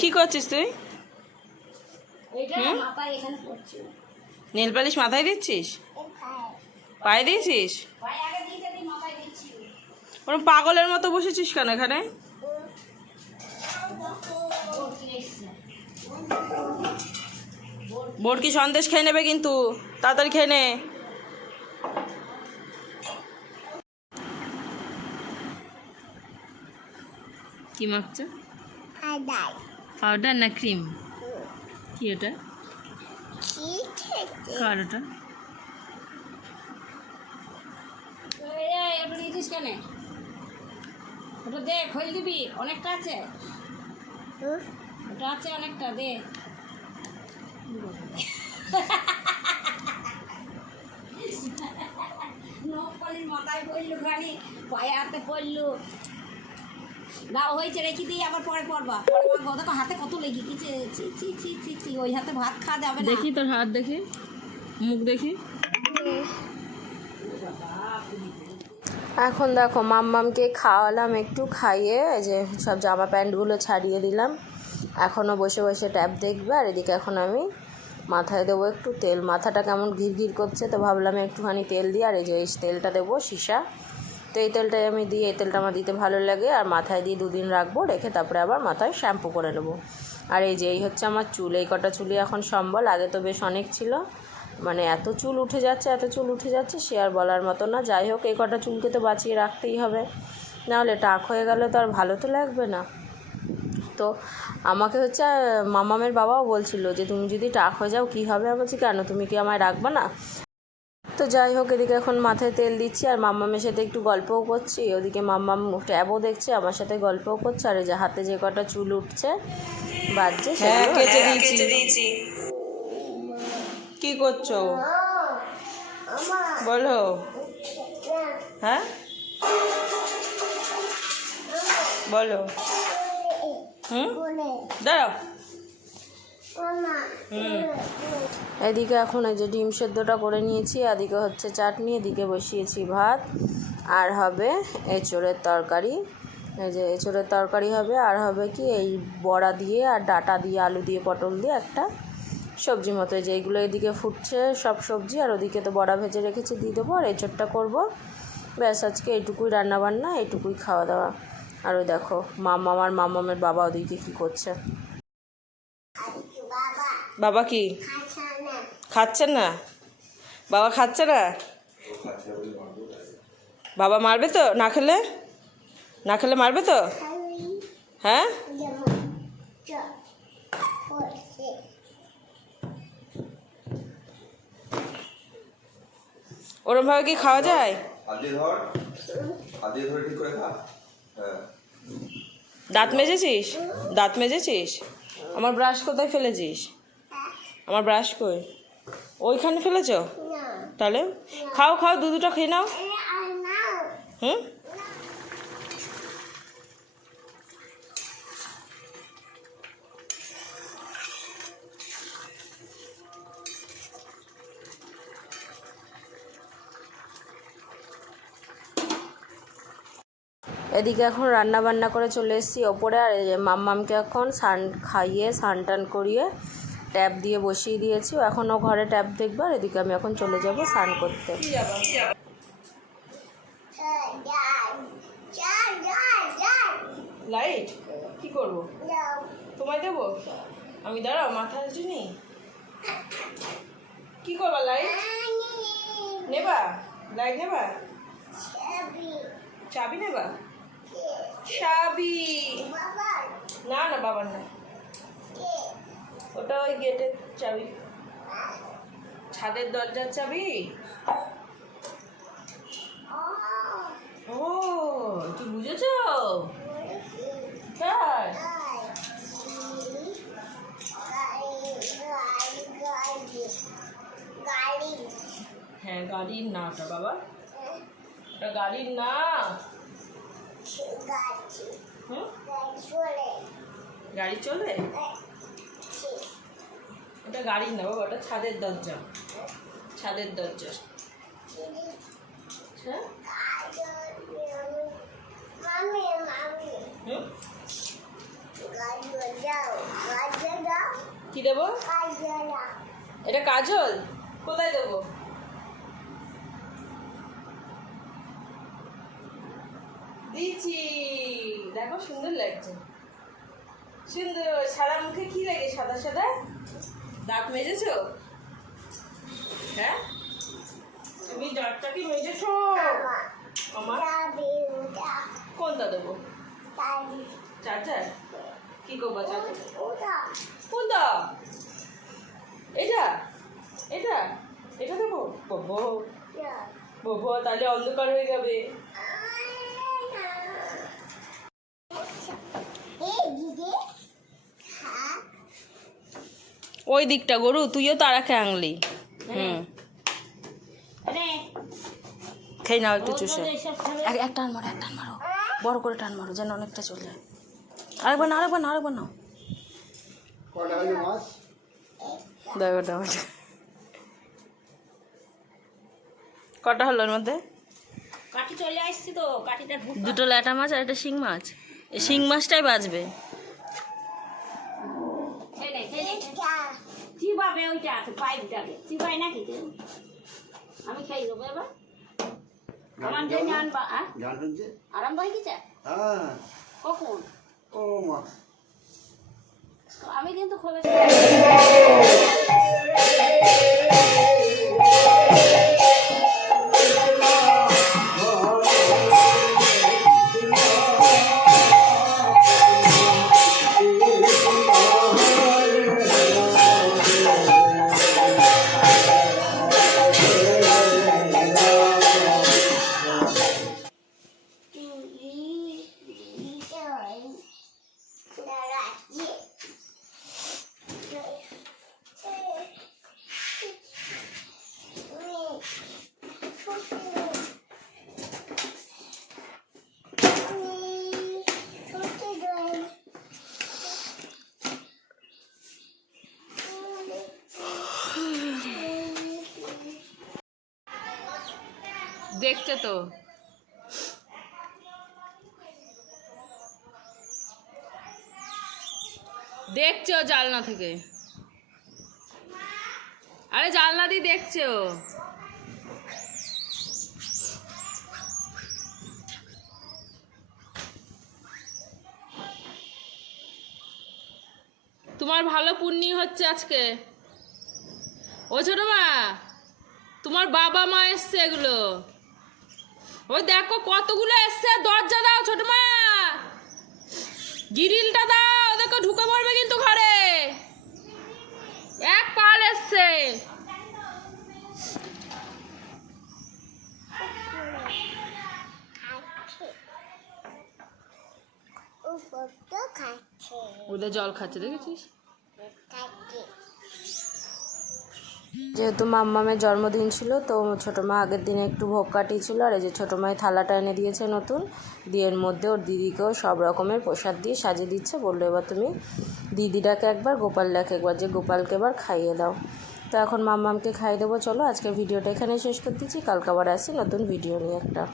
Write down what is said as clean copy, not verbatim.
কি করছিস তুই? নেল পালিশ মাথায় দিচ্ছিস? পায়ে দিয়েছিস? ওরকম পাগলের মতো বসেছিস কেন এখানে? বোর কি সন্দেশ খেয়ে নেবে কিন্তু, তাড়াতাড়ি খেয়ে নে। কি মাখছো? পাউডার না ক্রিম? কি ওটা? কার ওটা? ওটা দিয়েছিস কেন? ওটা দে, খোল দিবি, অনেকটা আছে। ওটা আছে অনেকটা, দে। মাথায় পড়লো খানি, পায়ে হাতে পড়লো। দাও হয়েছে, রেখে দিই, আবার পরে পড়বা। দেখো হাতে কত লেগে গেছে। ওই হাতে ভাত খাওয়া যাবে না। দেখি তোর হাত, দেখি মুখ দেখি। এখন দেখো মাম্মামকে খাওয়ালাম, একটু খাইয়ে যে সব জামা প্যান্টগুলো ছাড়িয়ে দিলাম। এখনও বসে বসে ট্যাব দেখবে। আর এদিকে এখন আমি মাথায় দেবো একটু তেল। মাথাটা কেমন ঘির করছে, তো ভাবলাম একটুখানি তেল দিই। আর এই যে এই তেলটা দেবো সীসা, তো এই তেলটাই আমি দিই। এই তেলটা আমার দিতে ভালো লাগে। আর মাথায় দিয়ে 2 দিন রাখবো, রেখে তারপরে আবার মাথায় শ্যাম্পু করে নেবো। আর এই যে এই হচ্ছে আমার চুল। এই কটা চুলই এখন সম্বল। আগে তো বেশ অনেক ছিল, মানে এত চুল উঠে যাচ্ছে সে আর বলার মতো না। যাই হোক, এই কটা চুলকে তো বাঁচিয়ে রাখতেই হবে, নাহলে টাক হয়ে গেলে তো আর ভালো তো লাগবে না। তো আমাকে হচ্ছে মামামের বাবাও বলছিল যে তুমি যদি টাক হয়ে যাও কী হবে। আমি বলছি কেন, তুমি কি আমায় রাখবে না? তো যাই হোক, এদিকে এখন মাথায় তেল দিচ্ছি আর মাম্মামের সাথে একটু গল্পও করছি। ওদিকে মাম্মাম ট্যাবও দেখছে, আমার সাথে গল্পও করছে। আর এই যে হাতে যে কটা চুল উঠছে বাজছে, কেটে দিয়েছি। কি করছো বলো? হ্যাঁ বলো। দাঁড়াও। এদিকে এখন এই যে ডিম সেদ্ধটা করে নিয়েছি, এদিকে হচ্ছে চাটনি, এদিকে বসিয়েছি ভাত। আর হবে এঁচোড়ের তরকারি। এই যে এঁচোড়ের তরকারি হবে, আর হবে কি এই বড়া দিয়ে আর ডাঁটা দিয়ে আলু দিয়ে পটল দিয়ে একটা সবজি মতো। যে এইগুলো এদিকে ফুটছে সব সবজি, আর ওদিকে তো বড়া ভেজে রেখেছি, দিয়ে দেবো। আর এঁচোড়টা করবো, ব্যাস আজকে এইটুকুই রান্নাবান্না, এইটুকুই খাওয়া দাওয়া। আর ওই দেখো মাম্মাম আর মাম্মামের বাবা ওদিকে কী করছে। বাবা কি খাচ্ছেন না? বাবা খাচ্ছে না? বাবা মারবে তো না খেলে? না খেলে মারবে তো? হ্যাঁ, ওরমভাবে কি খাওয়া যায়? দাঁত মেজেছিস? দাঁত মেজেছিস? আমার ব্রাশ কোথায় ফেলেছিস? আমার ব্রাশ কই? ওইখানে ফেলেছ? তাহলে খাও খাও, দুটো খেয়ে নাও। হুম, এদিকে এখন রান্না বান্না করে চলে এসেছি ওপরে। আর মাম্মামকে এখন খাইয়ে স্নান টান করিয়ে ট্যাপ দিয়ে বসিয়ে দিয়েছি। এখনও ঘরে ট্যাপ দেখবে। আর এদিকে আমি এখন চলে যাব স্নান করতে। লাইট কি করবো? তোমায় দেবো আমি? দাঁড়াও, মাথা নি কি করবা? লাইট নেবা? লাইট নেবা? চাবি নেবা? চাবি না না, বাবার না, ওটা ওই গেটের চাবি, ছাদের দরজার চাবি। ও, তুই বুঝেছ? তাই? হ্যাঁ, গাড়ির না ওটা বাবা, ওটা গাড়ির না। গাড়ি চলে? ওটা গাড়ির না বাবা, ওটা ছাদের দরজা, ছাদের দরজা। হ্যাঁ, কি দেবো? এটা কাজল? কোথায় দেবো? দিচ্ছি, দেখো সুন্দর লাগছে, সুন্দর। সারা মুখে কি লাগে? সাদা সাদা। দাঁত মেজেছো? হ্যাঁ, তুমি দাঁতটা কি মেজেছো? আমার কোনটা দেবো? চার্জার? কি করবো চার্জার? কোনটা? এটা এটা এটা দেবো? বাবা বাবা, তাহলে অন্ধকার হয়ে যাবে। ওই দিকটা গরু, তুইও তারাকে আনলি। হুম, খেয়ে নাও একটু চুষে। এক টান মারো, এক টান মারো, বড় করে টান মারো যেন অনেকটা চলে যায়। আরেকবার না, আরেকবার না, আরেকবার নাও। কটা হলো এর মধ্যে? কাঠি চলে আসছি তো, কাঠিটা দুটো ল্যাটা মাছ আর একটা শিং মাছ। এই শিং মাছটাই বাজবে। চিবাবে ওইটা পাইপটাকে, চিবাই নাকি? আমি খাই দেবো এবার। আমার জন্য আনবা? আরাম ভাই কি চা? কখন? আমি কিন্তু খোলা দেখছে তো। দেখছে ও জানলা থেকে। আরে জানলা দিয়ে দেখছে ও। তোমার ভালো পুণ্যি হচ্ছে আজকে। ও ছোট মা, তোমার বাবা মা এসছে এগুলো। ওই দেখো কতগুলো এসছে। দরজা দাও ছোট মা, গ্রিলটা দাও, দেখো ঢুকে পড়বে কিন্তু ঘরে। এক পাল এসছে। ওদের জল খাচ্ছে, দেখেছিস? যেহেতু মাম্মামের জন্মদিন ছিল, তো ছোটো মা আগের দিনে একটু ভোগ কাটিয়েছিল। আর এই যে ছোটো মায়ের থালাটা এনে দিয়েছে নতুন, দিয়ে এর মধ্যে ওর দিদিকেও সব রকমের প্রসাদ দিয়ে সাজিয়ে দিচ্ছে। বললো এবার তুমি দিদিটাকে একবার, গোপালটাকে একবার, যে গোপালকে এবার খাইয়ে দাও। তো এখন মাম্মামকে খাইয়ে দেবো। চলো আজকের ভিডিওটা এখানে শেষ করে দিচ্ছি। কালকে আবার আসি নতুন ভিডিও নিয়ে একটা।